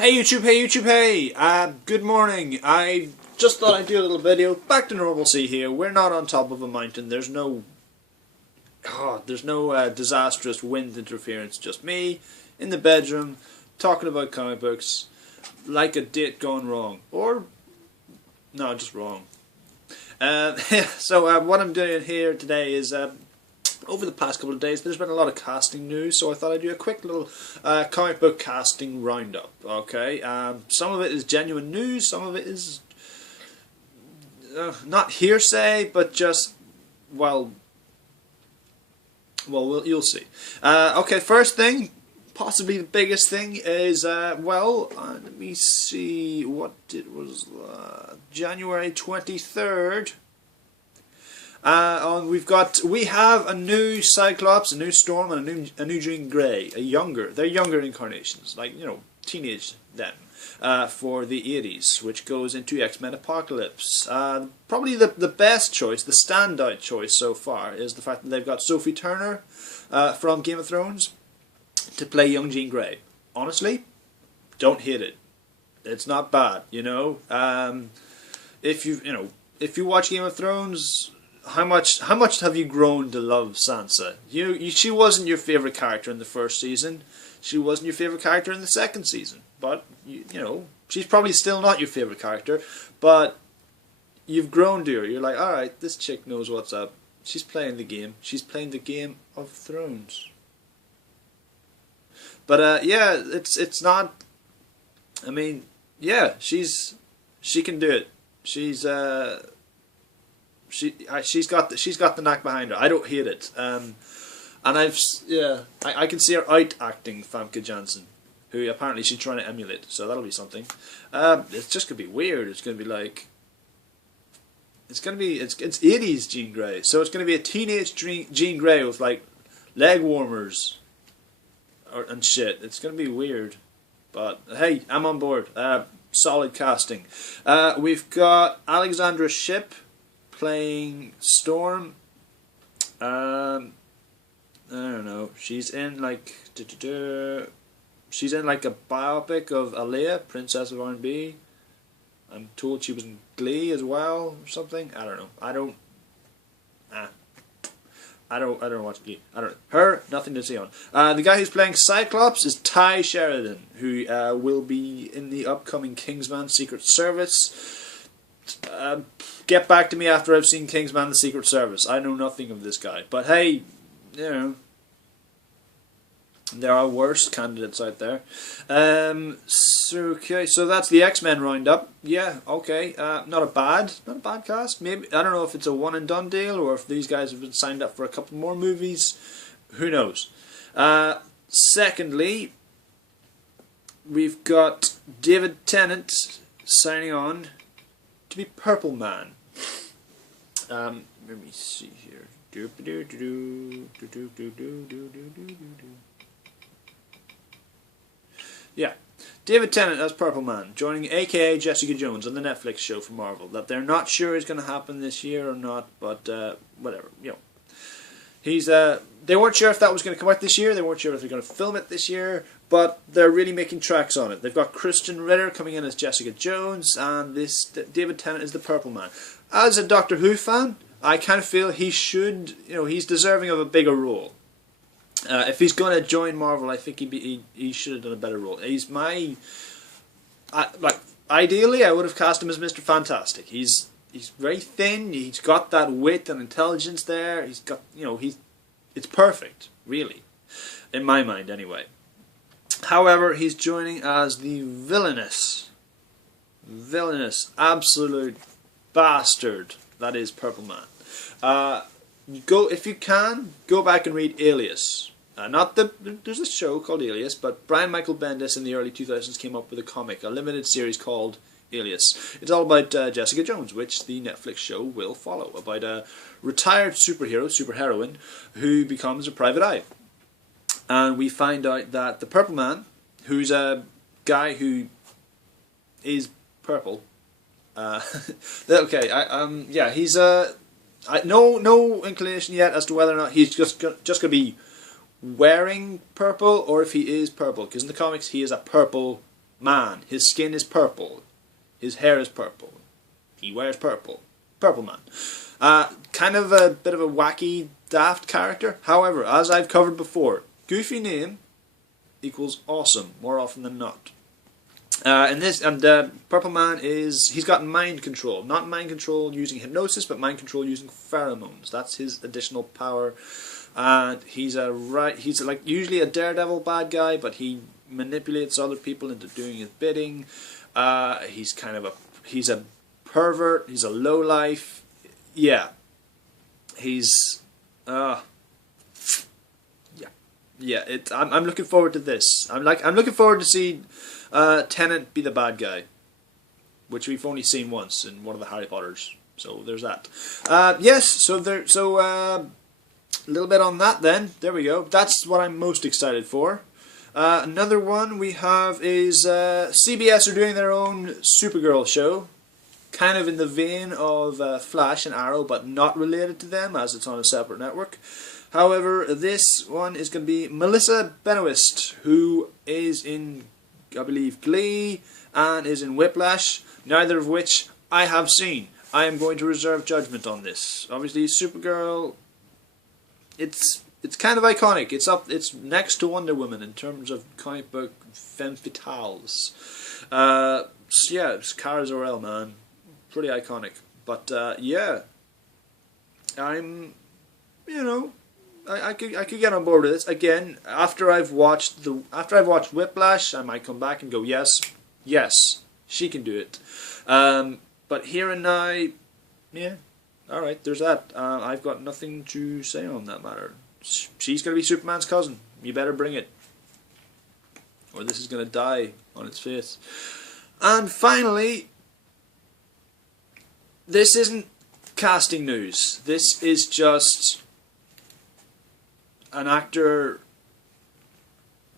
Hey YouTube, hey YouTube, hey! Good morning. I just thought I'd do a little video. Back to normalcy here. We're not on top of a mountain. There's no disastrous wind interference. Just me in the bedroom talking about comic books like a date gone wrong, or no, just wrong. So what I'm doing here today is over the past couple of days, there's been a lot of casting news, so I thought I'd do a quick little comic book casting roundup. Okay, some of it is genuine news, some of it is not hearsay, but just you'll see. Okay, first thing, possibly the biggest thing is let me see what it was. January 23rd. We have a new Cyclops, a new Storm, and a new Jean Grey. They're younger incarnations, like teenage them, for the 80s, which goes into X-Men Apocalypse. Probably the best choice, the standout choice so far, is the fact that they've got Sophie Turner from Game of Thrones to play young Jean Grey. Honestly, don't hate it. It's not bad, If you watch Game of Thrones, how much have you grown to love Sansa? She wasn't your favorite character in the first season. She wasn't your favorite character in the second season. But she's probably still not your favorite character. But you've grown to her. You're like, all right, this chick knows what's up. She's playing the game. She's playing the Game of Thrones. But yeah, it's not. I mean, yeah, she can do it. She's got the knack behind her. I don't hate it. And I can see her out acting Famke Janssen, who apparently she's trying to emulate. So that'll be something. It's just gonna be weird. It's gonna be like it's 80s Jean Grey. So it's gonna be a teenage Jean Grey with like leg warmers and shit. It's gonna be weird. But hey, I'm on board. Solid casting. We've got Alexandra Shipp playing Storm. I don't know. She's in like she's in like a biopic of Aaliyah, Princess of R&B. I'm told she was in Glee as well or something. I don't know. I don't watch Glee. Nothing to see on. The guy who's playing Cyclops is Ty Sheridan, who will be in the upcoming Kingsman Secret Service. Get back to me after I've seen Kingsman the Secret Service. I know nothing of this guy. But hey, there are worse candidates out there. Okay, so that's the X-Men roundup. Yeah, okay. Not a bad cast. Maybe, I don't know if it's a one and done deal or if these guys have been signed up for a couple more movies. Who knows? Secondly, we've got David Tennant signing on to be Purple Man. Let me see here. Yeah, David Tennant as Purple Man, joining aka Jessica Jones on the Netflix show from Marvel, that they're not sure is going to happen this year or not, but whatever, He's they weren't sure if that was going to come out this year, they weren't sure if they're going to film it this year, but they're really making tracks on it. They've got Christian Ritter coming in as Jessica Jones, and this David Tennant is the Purple Man. As a Doctor Who fan, I kind of feel he should, he's deserving of a bigger role. If he's going to join Marvel, I think he should have done a better role. He's ideally, I would have cast him as Mr. Fantastic. He's very thin. He's got that wit and intelligence there. He's got, it's perfect, really, in my mind, anyway. However, he's joining as the villainous, absolute bastard that is Purple Man. If you can, go back and read Alias. There's a show called Alias, but Brian Michael Bendis in the early 2000s came up with a limited series called Alias. It's all about Jessica Jones, which the Netflix show will follow, about a retired superheroine, who becomes a private eye. And we find out that the Purple Man, who's a guy who is purple, he's no inclination yet as to whether or not he's just going to be wearing purple or if he is purple, because in the comics he is a purple man. His skin is purple. His hair is purple. He wears purple. Purple man. Kind of a bit of a wacky, daft character. However, as I've covered before, goofy name equals awesome more often than not. Purple Man he's got mind control. Not mind control using hypnosis, but mind control using pheromones. That's his additional power. And he's like usually a daredevil bad guy, but he manipulates other people into doing his bidding. He's a pervert. He's a lowlife. Yeah. I'm looking forward to this. I'm looking forward to see Tennant be the bad guy, which we've only seen once in one of the Harry Potters. So there's that. Yes. A little bit on that then. There we go. That's what I'm most excited for. Another one we have is CBS are doing their own Supergirl show, kind of in the vein of Flash and Arrow, but not related to them as it's on a separate network. However, this one is going to be Melissa Benoist, who is in, I believe, Glee and is in Whiplash, neither of which I have seen. I am going to reserve judgment on this. Obviously, Supergirl, it's kind of iconic. It's next to Wonder Woman in terms of comic book femme fatales. Yeah, it's Kara Zor-El, man, pretty iconic. But yeah, I'm, I could get on board with this again after I've watched Whiplash. I might come back and go, yes, she can do it. But here and now, yeah, all right. There's that. I've got nothing to say on that matter. She's gonna be Superman's cousin. You better bring it, or this is gonna die on its face. And finally, this isn't casting news. This is just an actor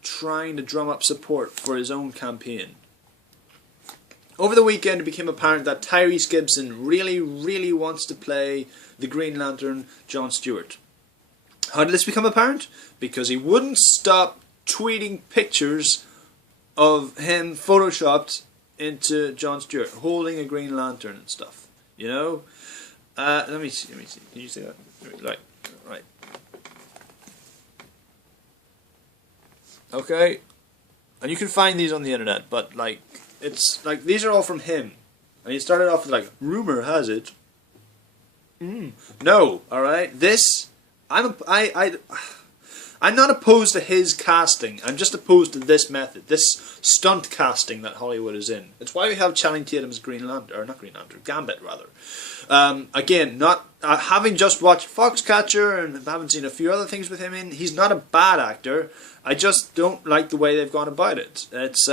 trying to drum up support for his own campaign. Over the weekend, it became apparent that Tyrese Gibson really wants to play the Green Lantern John Stewart. How did this become apparent? Because he wouldn't stop tweeting pictures of him photoshopped into John Stewart holding a Green Lantern and stuff. Let me see. Can you see that? Right. Okay, and you can find these on the internet, but it's like these are all from him. And he started off with rumor has it. No, all right. This I'm not opposed to his casting. I'm just opposed to this method, this stunt casting that Hollywood is in. It's why we have Channing Tatum's Green Lantern, or not Green Lantern, Gambit rather. Again, not having just watched Foxcatcher and haven't seen a few other things with him in. He's not a bad actor. I just don't like the way they've gone about it. It's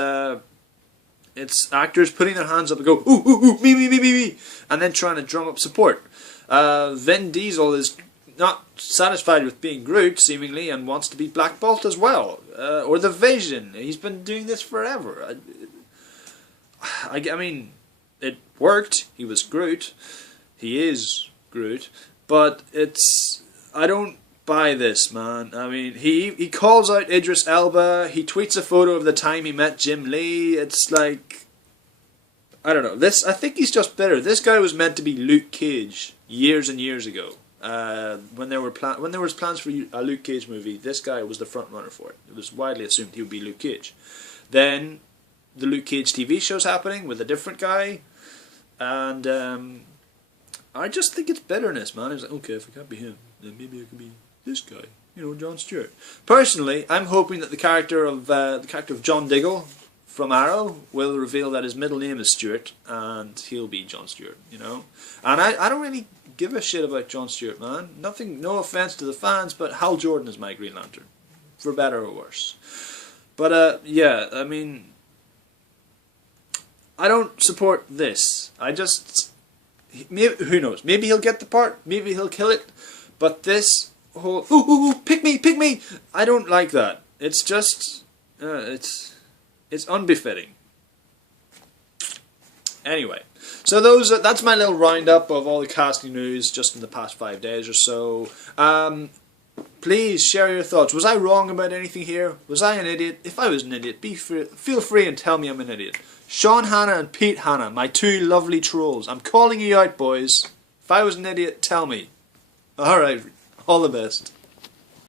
actors putting their hands up and go, ooh, me, and then trying to drum up support. Vin Diesel is not satisfied with being Groot, seemingly, and wants to be Black Bolt as well. Or the Vision. He's been doing this forever. I mean, it worked. He was Groot. He is Groot. But I don't buy this, man. I mean, he calls out Idris Elba. He tweets a photo of the time he met Jim Lee. It's like, I don't know. I think he's just bitter. This guy was meant to be Luke Cage years and years ago. When there was plans for a Luke Cage movie, this guy was the front runner for it. It was widely assumed he would be Luke Cage. Then the Luke Cage TV show's happening with a different guy, and I just think it's bitterness, man. It's like, okay, if it can't be him, then maybe it could be this guy, John Stewart. Personally, I'm hoping that the character of John Diggle from Arrow will reveal that his middle name is Stewart, and he'll be John Stewart. And I don't really give a shit about John Stewart, man. Nothing, no offense to the fans, but Hal Jordan is my Green Lantern, for better or worse. But yeah, I mean, I don't support this. Who knows? Maybe he'll get the part. Maybe he'll kill it. But this whole ooh, pick me. I don't like that. It's just it's unbefitting. Anyway, so that's my little roundup of all the casting news just in the past 5 days or so. Please share your thoughts. Was I wrong about anything here? Was I an idiot? If I was an idiot, feel free and tell me I'm an idiot. Sean Hanna and Pete Hanna, my two lovely trolls. I'm calling you out, boys. If I was an idiot, tell me. Alright, all the best.